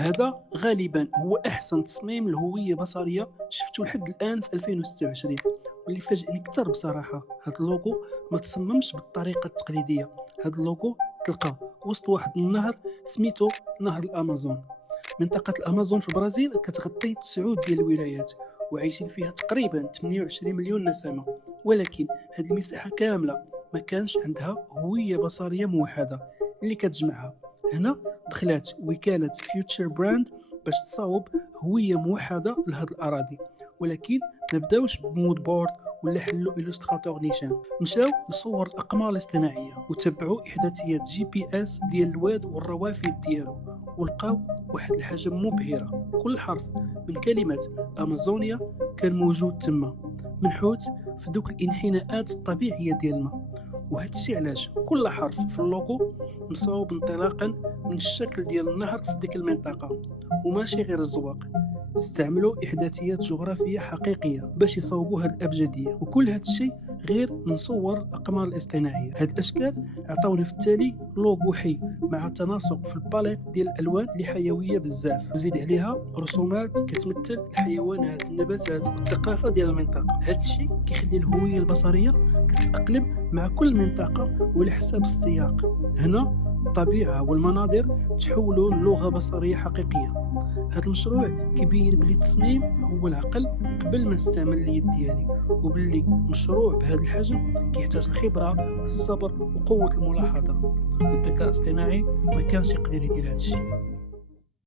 هذا غالبا هو احسن تصميم الهويه بصريه شفتو لحد الان في 2026، واللي فاجئني اكثر بصراحه هذا اللوغو ما تصممش بالطريقه التقليديه. هذا اللوغو تلقاه وسط واحد النهر سميتو نهر الامازون. منطقه الامازون في البرازيل كتغطي 9 ديال الولايات وعايشين فيها تقريبا 28 مليون نسمه، ولكن هذه المساحه كامله ما كانش عندها هويه بصريه موحده اللي كتجمعها. هنا دخلت وكالة فيوتشر براند باش تصاوب هوية موحدة لهاد الأراضي، ولكن ما بداوش بمود بورد ولا حلوا إلوستراتور نيشان، مشاو لصور الأقمار الاصطناعية وتبعوا إحداثيات GPS ديال الواد والروافد ديالو، ولقاو واحد الحاجة مبهرة. كل حرف من كلمة أمازونيا كان موجود تما منحوت في دوك الانحناءات الطبيعية ديال الماء. وهذا الشيء علاش كل حرف في اللوغو مصاوب انطلاقا من الشكل ديال النهر في ديك المنطقه، وماشي غير الزواق. استعملوا احداثيات جغرافيه حقيقيه باش يصاوبوا هذه الابجديه، وكل هذا الشيء غير من صور الاقمار الاصطناعيه. هاد الاشكال عطاونا في التالي لوغو حي مع تناسق في الباليت ديال الالوان اللي حيويه بزاف، وزيد عليها رسومات كتمثل الحيوانات النباتات والثقافه ديال المنطقه. هاد الشيء كيخلي الهويه البصريه كتتاقلم مع كل منطقه وعلى حساب السياق. هنا الطبيعه والمناظر تحولوا للغه بصريه حقيقيه. هذا المشروع كيبين بلي التصميم هو العقل قبل ما نستعمل اليد ديالي، وباللي مشروع بهذا الحجم كيحتاج الخبره، الصبر وقوه الملاحظه، والذكاء الاصطناعي ما كانش يقدر يدير هذا الشيء.